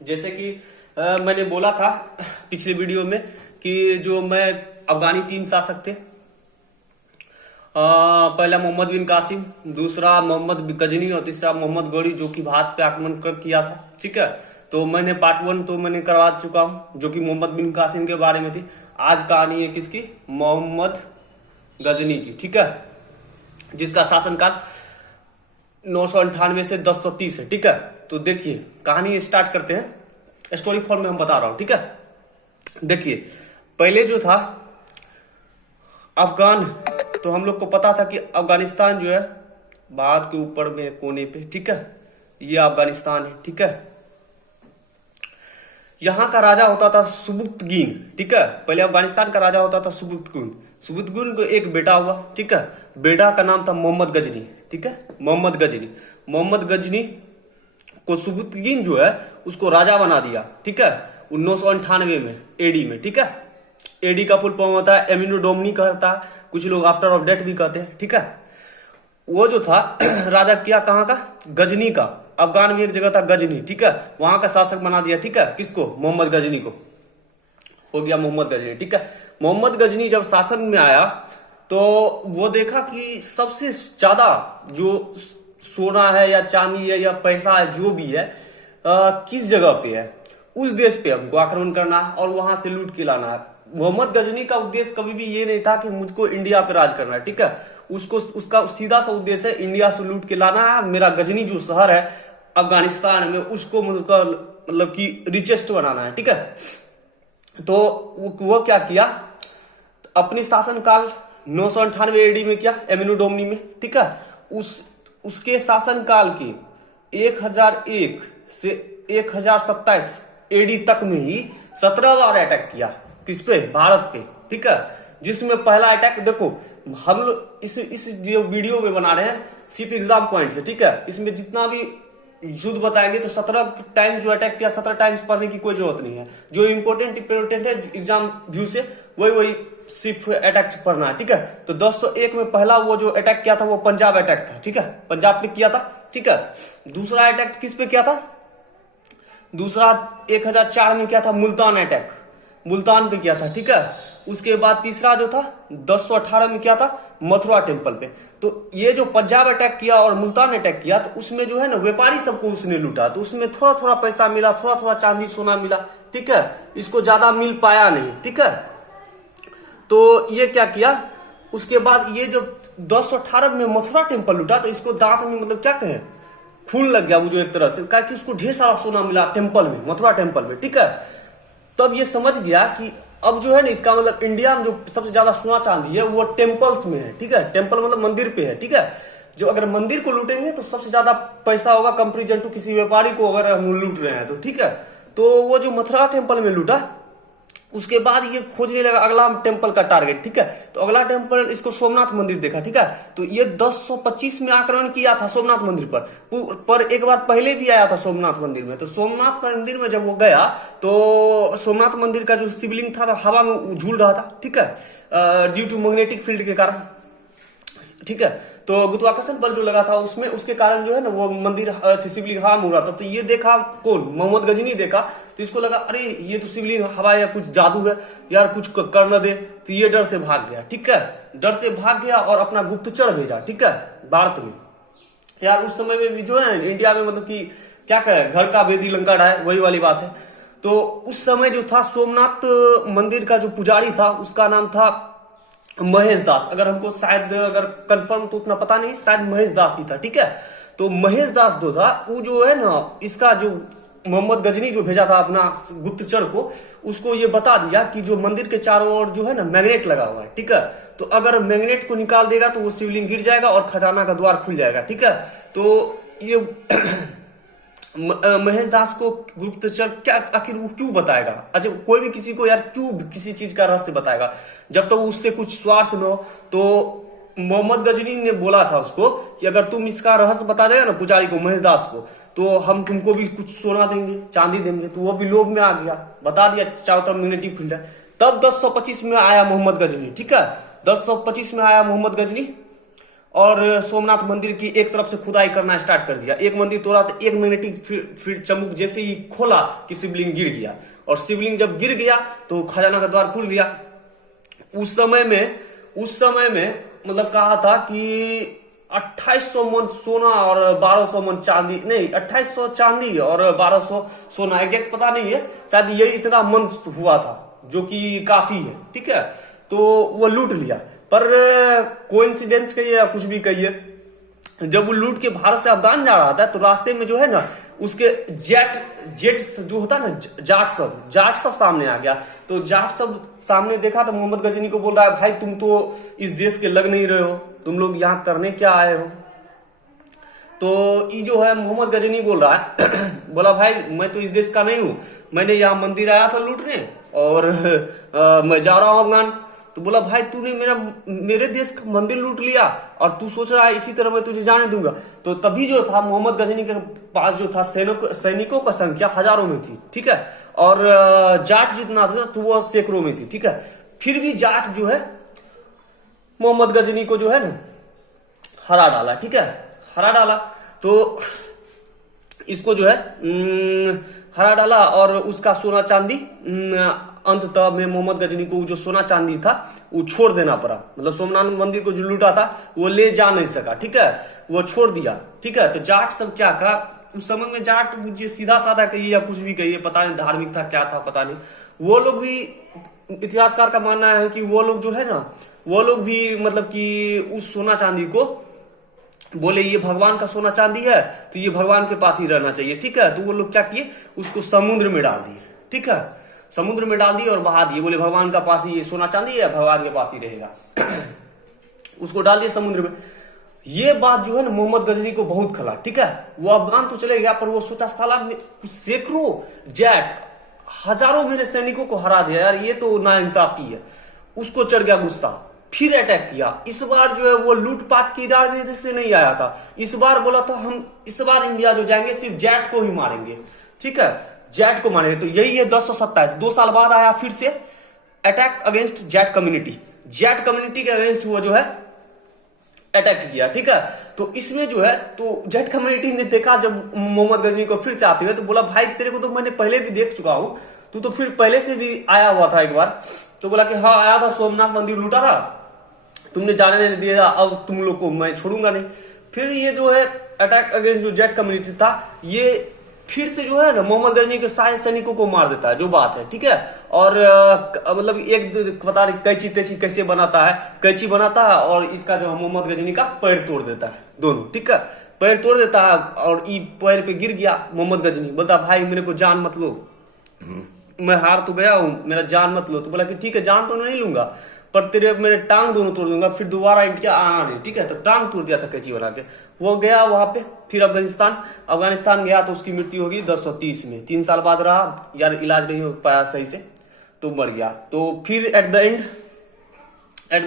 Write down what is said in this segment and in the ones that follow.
जैसे कि मैंने बोला था पिछले वीडियो में कि जो मैं अफगानी 3 शासक थे। पहला मोहम्मद बिन कासिम, दूसरा मोहम्मद गजनी और तीसरा मोहम्मद गौरी, जो कि भारत पे आक्रमण कर किया था। ठीक है, तो मैंने पार्ट 1 तो मैंने करवा चुका हूं, जो कि मोहम्मद बिन कासिम के बारे में थी। आज कहानी है किसकी? मोहम्मद गजनी की। ठीक है, जिसका शासनकाल 998 से 1030 है। ठीक है, तो देखिए कहानी स्टार्ट करते हैं, स्टोरी फॉर्म में हम बता रहा हूं। ठीक है, देखिए पहले जो था अफगान, तो हम लोग को पता था कि अफगानिस्तान जो है भारत के ऊपर में कोने पे। ठीक है, ये अफगानिस्तान है। ठीक है, यहां का राजा होता था सुबुक्तगीन। ठीक है, पहले अफगानिस्तान का राजा होता था सुबुक्तगीन। सुबुक्तगीन को एक बेटा हुआ। ठीक है, बेटा का नाम था मोहम्मद गजनी। ठीक है, मोहम्मद गजनी को सुबुक्तगीन जो है उसको राजा बना दिया। ठीक है, 1998 में एडी में। ठीक है, एडी का फुल फॉर्म होता है एमिनो डोमनी कहता है, कुछ लोग आफ्टर ऑफ डेथ भी कहते हैं। ठीक है, वो जो था राजा किया कहां का? गजनी का। अफगान में एक जगह था गजनी। ठीक है, वहां का शासक बना दिया। ठीक है, किसको? मोहम्मद गजनी को। हो गया मोहम्मद गजनी। ठीक है, मोहम्मद गजनी जब शासन में आया तो वो देखा कि सबसे ज्यादा जो सोना है या चांदी है या पैसा है जो भी है किस जगह पे है, उस देश पे हमको आक्रमण करना है और वहां से लूट के लाना है। मोहम्मद गजनी का उद्देश्य कभी भी ये नहीं था कि मुझको इंडिया पे राज करना है। ठीक है, उसका सीधा सा उद्देश्य है इंडिया से लूट के लाना है। मेरा गजनी जो शहर है अफगानिस्तान में, उसको मतलब कि रिचेस्ट बनाना है। ठीक है, तो वो क्या किया? अपने शासनकाल 998 एडी में किया, एमिनो डोमनी में। ठीक है, उसके शासनकाल के 1001 से 1027 एडी तक में ही 17 बार अटैक किया। किस पे? भारत पे। ठीक है, जिसमें पहला अटैक देखो, हम लोग इस जो वीडियो में बना रहे हैं सिर्फ एग्जाम पॉइंट से। ठीक है, इसमें जितना भी युद्ध बताएंगे तो 17 टाइम्स जो अटैक किया 17 टाइम्स पढ़ने की कोई जरूरत नहीं है। जो इंपोर्टेंट है एग्जाम व्यू से वही सिर्फ अटैक पढ़ना है। ठीक है, तो 1001 में पहला वो जो अटैक किया था वो पंजाब अटैक था। ठीक है, पंजाब पे किया था। ठीक है, दूसरा अटैक किस पे किया था? दूसरा 1004 में किया था मुल्तान अटैक, मुल्तान पे किया था। ठीक है, उसके बाद तीसरा जो था 1018 में किया था मथुरा टेम्पल पे। तो ये जो पंजाब अटैक किया और मुल्तान अटैक किया तो उसमें जो है ना व्यापारी सबको उसने लूटा, तो उसमें थोड़ा थोड़ा पैसा मिला, थोड़ा थोड़ा चांदी सोना मिला। ठीक है, इसको ज्यादा मिल पाया नहीं। ठीक है, तो ये क्या किया? उसके बाद ये जो 1018 में मथुरा टेम्पल लूटा तो इसको दांत में मतलब क्या कहें, खून लग गया वो जो एक तरह से, क्या कि उसको ढेर सारा सोना मिला टेम्पल में, मथुरा टेम्पल में। ठीक है, तब ये समझ गया कि अब जो है ना इसका मतलब इंडिया में जो सबसे ज्यादा सोना चांदी है वो टेम्पल्स में है। ठीक है, टेम्पल मतलब मंदिर पे है। ठीक है, जो अगर मंदिर को लूटेंगे तो सबसे ज्यादा पैसा होगा कंपेरिजन टू किसी व्यापारी को अगर हम लूट रहे हैं तो। ठीक है, तो वो जो मथुरा टेम्पल में लूटा, उसके बाद ये खोजने लगा अगला टेम्पल का टारगेट। ठीक है, तो अगला टेम्पल इसको सोमनाथ मंदिर देखा। ठीक है, तो ये 1025 में आक्रमण किया था सोमनाथ मंदिर पर एक बार पहले भी आया था सोमनाथ मंदिर में। तो सोमनाथ मंदिर में जब वो गया तो सोमनाथ मंदिर का जो शिवलिंग था हवा में झूल रहा था। ठीक है, ड्यू टू मैग्नेटिक फील्ड के कारण। ठीक है, तो गुरुत्वाकर्षण बल जो लगा था उसमें, उसके कारण जो है ना वो मंदिर शिवलिंग हवा में उड़ रहा था। तो ये देखा कौन? मोहम्मद गजनी देखा, तो इसको लगा अरे ये तो शिवलिंग हवा या कुछ जादू है यार, कुछ कर न दे। तो ये डर से भाग गया। ठीक है, डर से भाग गया और अपना गुप्तचर भेजा। ठीक है, भारत में यार उस समय में भी जो है इंडिया में मतलब कि क्या कहे, घर का वेदी लंका ढाए, वही वाली बात है। तो उस समय जो था सोमनाथ मंदिर का जो पुजारी था उसका नाम था महेश दास। अगर हमको शायद अगर कंफर्म तो उतना पता नहीं, शायद महेश दास ही था। ठीक है, तो महेश दास जो था वो जो है ना इसका जो मोहम्मद गजनी जो भेजा था अपना गुप्तचर को, उसको ये बता दिया कि जो मंदिर के चारों ओर जो है ना मैग्नेट लगा हुआ है। ठीक है, तो अगर मैग्नेट को निकाल देगा तो वो शिवलिंग गिर जाएगा और खजाना का द्वार खुल जाएगा। ठीक है, तो ये महेश दास को गुप्तचर क्या आखिर वो क्यों बताएगा? अच्छा, कोई भी किसी को यार क्यों किसी चीज का रहस्य बताएगा जब तक तो उससे कुछ स्वार्थ न हो। तो मोहम्मद गजनी ने बोला था उसको कि अगर तुम इसका रहस्य बता देगा ना पुजारी को, महेश दास को, तो हम तुमको भी कुछ सोना देंगे, चांदी देंगे। तो वो भी लोभ में आ गया, बता दिया चारों तरफ मैग्नेटिक फील्ड है। तब 1025 में आया मोहम्मद गजनी। ठीक है, 1025 में आया मोहम्मद गजनी और सोमनाथ मंदिर की एक तरफ से खुदाई करना स्टार्ट कर दिया। एक मंदिर तोड़ा तो एक मैग्नेटिक फील्ड चम्बुक जैसे ही खोला कि शिवलिंग गिर गया, और शिवलिंग जब गिर गया तो खजाना का द्वार खुल गया। उस समय में मतलब कहा था कि 2800 मन सोना और 1200 मन चांदी, नहीं 2800 चांदी और 1200 सोना, एग्जैक्ट पता नहीं है, शायद यही इतना मन हुआ था, जो कि काफी है, ठीक है। तो वो लूट लिया, पर कोइंसिडेंस कहिए या कुछ भी कहिए, जब वो लूट के भारत से अफगान जा रहा था तो रास्ते में जो है ना उसके जेट जो होता है ना, जाट सब सामने आ गया। तो जाट सब सामने देखा तो मोहम्मद गजनी को बोल रहा है, भाई तुम तो इस देश के लग नहीं रहे हो, तुम लोग यहाँ करने क्या आए हो। तो ये जो है मोहम्मद गजनी बोल रहा है बोला भाई मैं तो इस देश का नहीं हूं, मैंने यहाँ मंदिर आया था लूटने और मैं जा रहा हूं अफगान। तो बोला भाई तूने मेरे देश का मंदिर लूट लिया और तू सोच रहा है इसी तरह मैं तुझे जाने दूंगा। तो तभी जो था मोहम्मद गजनी के पास जो था सैनिकों का संख्या हजारों में थी, ठीक है, और जाट जितना था तो वो सैकड़ों में थी, ठीक है। फिर भी जाट जो है मोहम्मद गजनी को जो है ना हरा डाला, ठीक है, हरा डाला। तो इसको जो है हरा डाला और उसका सोना चांदी अंततः में मोहम्मद गजनी को जो सोना चांदी था वो छोड़ देना पड़ा। मतलब सोमनाथ मंदिर को जो लूटा था वो ले जा नहीं सका, ठीक है, वो छोड़ दिया, ठीक है। तो जाट सब क्या कहा उस समय में, जाट जो सीधा साधा कहिए या कुछ भी कहिए, पता नहीं धार्मिक था क्या था पता नहीं, वो लोग भी, इतिहासकार का मानना है कि वो लोग जो है ना, वो लोग भी मतलब कि उस सोना चांदी को बोले ये भगवान का सोना चांदी है तो ये भगवान के पास ही रहना चाहिए, ठीक है। तो वो लोग क्या किए, उसको समुद्र में डाल दिए, ठीक है, समुद्र में डाल दिए और बहा दिए, बोले भगवान का पास ही ये सोना चांदी है, भगवान के पास ही रहेगा उसको डाल दिए समुद्र में। ये बात जो है ना मोहम्मद गजनी को बहुत खला, ठीक है। वो अफगान तो चले गया पर वो सोचा साला सैकड़ों जेट हजारों मेरे सैनिकों को हरा दिया यार, ये तो नाइंसाफी है। उसको चढ़ गया गुस्सा, फिर अटैक किया। इस बार जो है वो लूटपाट की इरादे से नहीं आया था, इस बार बोला था हम इस बार इंडिया जो जाएंगे सिर्फ जेट को ही मारेंगे, ठीक है, जेट को मारेंगे। तो यही है 1027, 2 साल बाद आया फिर से attack against jet community, jet community के अगेंस्ट वो जो है अटैक किया, ठीक है। तो इसमें जो है तो जेट कम्युनिटी ने देखा जब मोहम्मद गजनी को फिर से आते हुए, तो बोला भाई तेरे को तो मैंने पहले भी देख चुका हूं, तू तो फिर पहले से भी आया हुआ था एक बार। तो बोला कि हाँ आया था, सोमनाथ मंदिर लूटा था, तुमने जाने नहीं दिया, अब तुम लोग को मैं छोड़ूंगा नहीं। फिर ये जो है अटैक अगेंस्ट जो जेट कम्युनिटी था, ये फिर से जो है ना मोहम्मद गजनी के सारे सैनिकों को मार देता है, जो बात है, ठीक है। और मतलब एक पता नहीं कैची तैची कैसे बनाता है, कैची बनाता है और इसका जो मोहम्मद गजनी का पैर तोड़ देता है, दोनों, ठीक है, पैर तोड़ देता है और ई पैर पे गिर गया मोहम्मद गजनी। बोलता भाई मेरे को जान मत लो, मैं हार तो गया हूं, मेरा जान मत लो। तो बोला कि ठीक है जान तो नहीं लूंगा पर तेरे मेरे टांग दोनों तोड़ दूंगा, फिर दोबारा इंडिया आना नहीं, ठीक है। तो टांग तोड़ दिया था कैची बना के। वो गया वहां पे, फिर अफगानिस्तान गया तो उसकी मृत्यु होगी 1030 में, 3 साल बाद रहा यार, इलाज नहीं हो पाया सही से तो मर गया। तो फिर एट द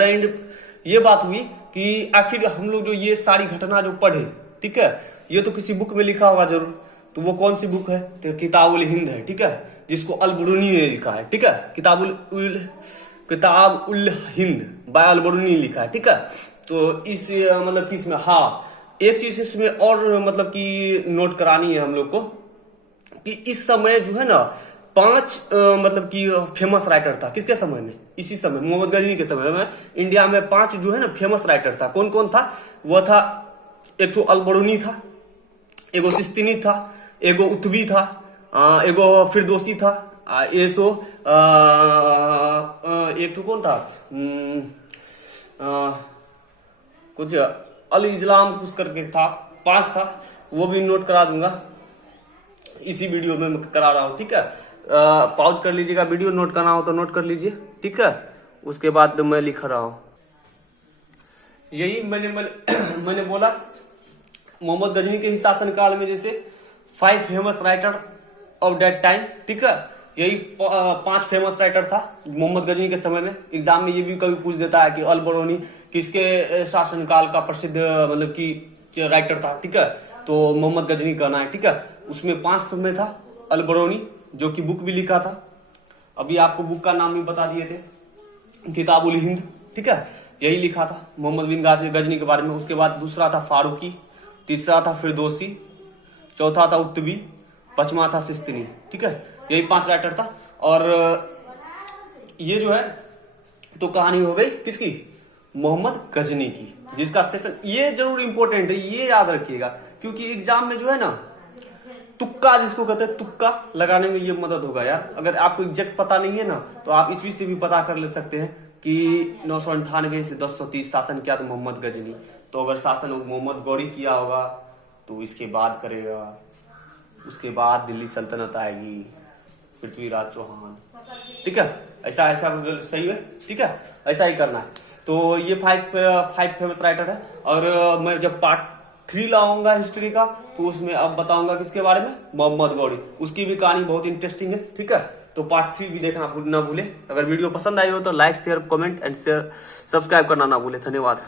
एंड ये बात हुई कि आखिर हम लोग जो ये सारी घटना जो पढ़े, ठीक है, ये तो किसी बुक में लिखा होगा जरूर। तो वो कौन सी बुक है, तो किताबुल हिंद है, ठीक है, जिसको अल बरूनी ने लिखा है, ठीक है, किताब उल हिंद बाय अल बरूनी लिखा है, ठीक है। तो इस मतलब कि इसमें हाँ एक चीज इसमें और मतलब कि नोट करानी है हम लोग को कि इस समय जो है ना 5 मतलब कि फेमस राइटर था, किसके समय में, इसी समय मोहम्मद गजनी के समय में इंडिया में 5 जो है ना फेमस राइटर था। कौन कौन था, वो था एक तो अल बरूनी था, एगो सिस्तीनी था, एगो उत्वी था, एगो फिरदौसी था, एक तो कौन था कुछ अल इस्लाम कुछ करके था, 5 था, वो भी नोट करा दूंगा इसी वीडियो में मैं करा रहा हूं, ठीक है। पॉज कर लीजिएगा, वीडियो नोट करना हो तो नोट कर लीजिए, ठीक है। उसके बाद मैं लिख रहा हूं, यही मैंने बोला मोहम्मद गजनी के ही शासनकाल में जैसे 5 famous writer of that time, ठीक है, यही 5 फेमस राइटर था मोहम्मद गजनी के समय में। एग्जाम में ये भी कभी पूछ देता है कि अल बरूनी किसके शासनकाल का प्रसिद्ध मतलब कि राइटर था, ठीक है, तो मोहम्मद गजनी कहना है, ठीक है। उसमें 5 में था अल बरूनी जो कि बुक भी लिखा था, अभी आपको बुक का नाम भी बता दिए थे, किताबुल हिंद, ठीक है। यही लिखा था मोहम्मद बिन गजनी के बारे में। उसके बाद दूसरा था फारूकी, तीसरा था फिरदौसी, चौथा था उत्तबी, पांचवा था सिस्तिनी। ठीक है, यही 5 राइटर था। और ये जो है तो कहानी हो गई किसकी, मोहम्मद गजनी की, जिसका सेशन ये जरूर इंपॉर्टेंट है, ये याद रखिएगा, क्योंकि एग्जाम में जो है ना तुक्का जिसको कहते हैं तुक्का लगाने में ये मदद होगा यार। अगर आपको एग्जैक्ट पता नहीं है ना तो आप इसवी से भी पता कर ले सकते हैं कि 998 से 1030 शासन किया था मोहम्मद गजनी। तो अगर शासन मोहम्मद गौरी किया होगा तो इसके बाद करेगा, उसके बाद दिल्ली सल्तनत आएगी, पृथ्वीराज चौहान। ठीक है, ऐसा ऐसा सही है। ठीक है, ऐसा ही करना है। तो ये 5 फेमस राइटर है। और मैं जब पार्ट 3 लाऊंगा हिस्ट्री का तो उसमें अब बताऊंगा किसके बारे में, मोहम्मद गौरी। उसकी भी कहानी बहुत इंटरेस्टिंग है। ठीक है, तो पार्ट 3 भी देखना ना भूले। अगर वीडियो पसंद आई हो तो like share comment and share subscribe करना ना भूले। धन्यवाद।